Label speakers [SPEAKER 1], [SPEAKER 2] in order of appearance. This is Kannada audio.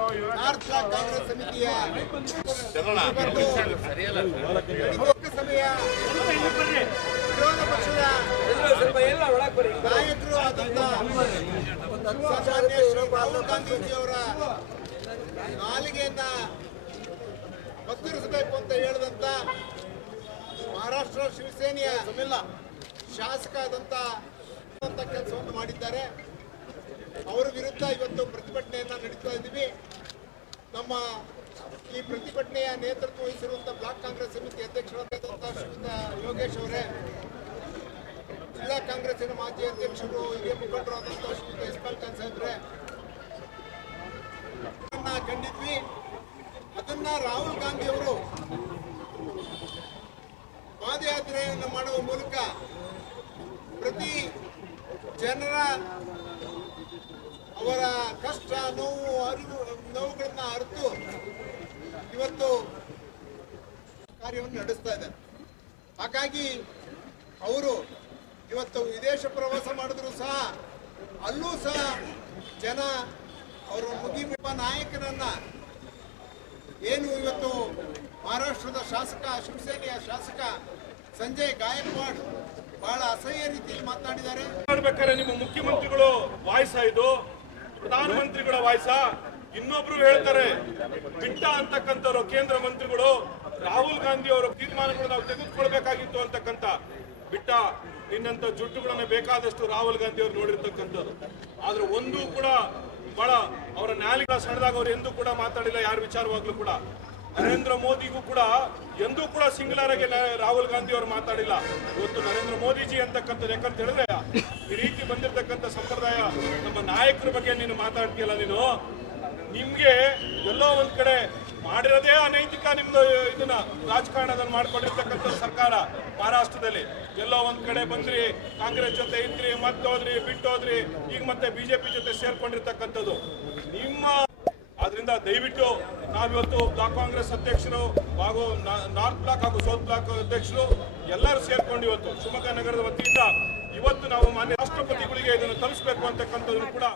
[SPEAKER 1] ಕಾಂಗ್ರೆಸ್ ಸಮಿತಿಯ ಸಮಯ ವಿರೋಧ ಪಕ್ಷದ ನಾಯಕರು ಆದಂತ ಸನ್ಮಾನ್ಯ ಶ್ರೀ ರಾಹುಲ್ ಗಾಂಧೀಜಿಯವರ ನಾಲಿಗೆಯನ್ನ ಕತ್ತರಿಸಬೇಕು ಅಂತ ಹೇಳಿದಂತ ಮಹಾರಾಷ್ಟ್ರ ಶಿವಸೇನೆಯ ಶಾಸಕ ಆದಂತ ಕೆಲಸವನ್ನು ಮಾಡಿದ್ದಾರೆ. ಅವರ ವಿರುದ್ಧ ಇವತ್ತು ಪ್ರತಿಭಟನೆಯನ್ನ ನಡೆಸ್ತಾ ಇದ್ದೀವಿ. ನಮ್ಮ ಈ ಪ್ರತಿಭಟನೆಯ ನೇತೃತ್ವ ವಹಿಸಿರುವಂತಹ ಬ್ಲಾಕ್ ಕಾಂಗ್ರೆಸ್ ಸಮಿತಿ ಅಧ್ಯಕ್ಷರಾದಂತಹ ಶ್ರೀಯುತ ಯೋಗೇಶ್ ಅವರೇ, ಜಿಲ್ಲಾ ಕಾಂಗ್ರೆಸ್ಸಿನ ಮಾಜಿ ಅಧ್ಯಕ್ಷರು, ಹಿರಿಯ ಮುಖಂಡರಾದಂತಹ ಶ್ರೀಯುತ ಇಸ್ಮಾಲ್ ಖಾನ್ ಸಾಹೇಬ್ರೆ ಕಂಡಿದ್ವಿ. ಅದನ್ನ ರಾಹುಲ್ ಗಾಂಧಿ ಅವರು ಪಾದಯಾತ್ರೆಯನ್ನು ಮಾಡುವ ಮೂಲಕ ಪ್ರತಿ ಜನರ ಅವರ ಕಷ್ಟ, ನೋವು, ಅರಿವು, ನೋವುಗಳನ್ನ ಅರಿತು ಇವತ್ತು ಕಾರ್ಯವನ್ನು ನಡೆಸ್ತಾ ಇದ್ದಾರೆ. ಹಾಗಾಗಿ ಅವರು ಇವತ್ತು ವಿದೇಶ ಪ್ರವಾಸ ಮಾಡಿದ್ರು ಸಹ ಅಲ್ಲೂ ಸಹ ಜನ ಅವರ ಮುಗಿಬಿಬ್ಬ ನಾಯಕನನ್ನ ಏನು ಇವತ್ತು ಮಹಾರಾಷ್ಟ್ರದ ಶಾಸಕ, ಶಿವಸೇನೆಯ ಶಾಸಕ ಸಂಜಯ್ ಗಾಯಕ್ವಾಡ್ ಬಹಳ ಅಸಹ್ಯ ರೀತಿಯಲ್ಲಿ ಮಾತನಾಡಿದ್ದಾರೆ.
[SPEAKER 2] ಮಾಡ್ಬೇಕಾದ್ರೆ ನಿಮ್ಮ ಮುಖ್ಯಮಂತ್ರಿಗಳು ವಾಯ್ಸ್ ಇದು ಪ್ರಧಾನಮಂತ್ರಿಗಳ ವಾಯ್ಸ ಇನ್ನೊಬ್ರು ಹೇಳ್ತಾರೆ ಬಿಟ್ಟ ಅಂತಕ್ಕಂಥವ್ರು ಕೇಂದ್ರ ಮಂತ್ರಿಗಳು, ರಾಹುಲ್ ಗಾಂಧಿ ಅವರ ತೀರ್ಮಾನಗಳು ನಾವು ತೆಗೆದುಕೊಳ್ಬೇಕಾಗಿತ್ತು ಅಂತಕ್ಕಂಥ. ಬಿಟ್ಟ ನಿನ್ನಂತ ಜುಟ್ಟುಗಳನ್ನ ಬೇಕಾದಷ್ಟು ರಾಹುಲ್ ಗಾಂಧಿ ಅವರು ನೋಡಿರ್ತಕ್ಕಂಥದ್ದು ಆದ್ರೆ ಒಂದು ಕೂಡ, ಬಹಳ, ಅವರ ನ್ಯಾಲಿಗಳ ಸಣ್ಣದಾಗ ಅವ್ರು ಎಂದೂ ಕೂಡ ಮಾತಾಡಿಲ್ಲ, ಯಾರ ವಿಚಾರವಾಗ್ಲೂ ಕೂಡ. ನರೇಂದ್ರ ಮೋದಿಗೂ ಕೂಡ, ಎಂದೂ ಕೂಡ ಸಿಂಗ್ಲರ್ ಆಗಿ ರಾಹುಲ್ ಗಾಂಧಿ ಅವರು ಮಾತಾಡಿಲ್ಲ. ಇವತ್ತು ನರೇಂದ್ರ ಮೋದಿಜಿ ಅಂತಕ್ಕಂಥದ್ದು ಯಾಕಂತ ಹೇಳಿದ್ರೆ ಈ ರೀತಿ ಬಂದಿರತಕ್ಕಂಥ ಸಂಪ್ರದಾಯ ನಮ್ಮ ನಾಯಕರ ಬಗ್ಗೆ ನೀನು ಮಾತಾಡ್ತೀಯಲ್ಲ ನೀನು? ನಿಮ್ಗೆ ಎಲ್ಲೋ ಒಂದ್ ಕಡೆ ಮಾಡಿರೋದೇ ಅನೈತಿಕ ನಿಮ್ದು ಇದನ್ನ ರಾಜಕಾರಣದಲ್ಲಿ ಮಾಡ್ಕೊಂಡಿರ್ತಕ್ಕಂಥ ಸರ್ಕಾರ ಮಹಾರಾಷ್ಟ್ರದಲ್ಲಿ. ಎಲ್ಲೋ ಒಂದ್ ಕಡೆ ಬಂದ್ರಿ, ಕಾಂಗ್ರೆಸ್ ಜೊತೆ ಇದ್ರಿ, ಮತ್ತೋದ್ರಿ, ಬಿಟ್ಟೋದ್ರಿ, ಈಗ ಮತ್ತೆ ಬಿಜೆಪಿ ಜೊತೆ ಸೇರ್ಕೊಂಡಿರ್ತಕ್ಕಂಥದ್ದು. ಆದ್ರಿಂದ ದಯವಿಟ್ಟು ನಾವಿವತ್ತು ಬ್ಲಾಕ್ ಕಾಂಗ್ರೆಸ್ ಅಧ್ಯಕ್ಷರು ಹಾಗೂ ನಾರ್ತ್ ಬ್ಲಾಕ್ ಹಾಗೂ ಸೌತ್ ಬ್ಲಾಕ್ ಅಧ್ಯಕ್ಷರು ಎಲ್ಲರೂ ಸೇರ್ಕೊಂಡು ಇವತ್ತು ಶಿವಮೊಗ್ಗ ನಗರದ ವತಿಯಿಂದ ಇವತ್ತು ನಾವು ಮಾನ್ಯ ರಾಷ್ಟ್ರಪತಿಗಳಿಗೆ ಇದನ್ನು ತಲುಪಿಸಬೇಕು ಅಂತಕ್ಕಂಥದ್ದು ಕೂಡ